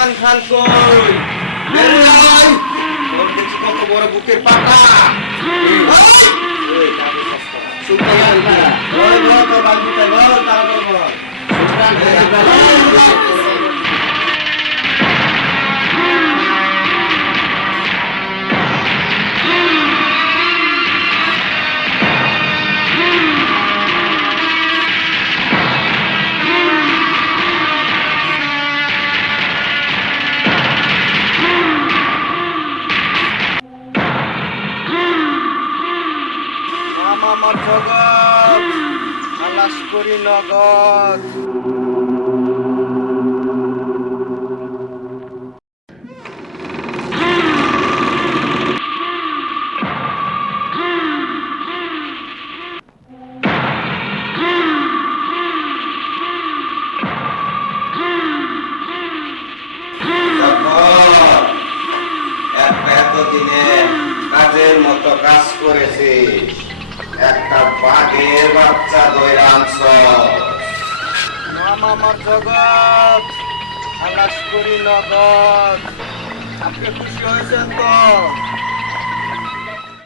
সুলতান খান কই। তোর দেখছি কত বড় বুকের পাতা। সুলতান আমার জগৎ খালাস করি নগদ। এতদিনে কাজের মতো কাজ করেছিস। একটা বাঘের বাচ্চা ধরে আনছ। আমার জগৎ খালাস করি নগদ। আপনি খুশি হয়েছেন তো?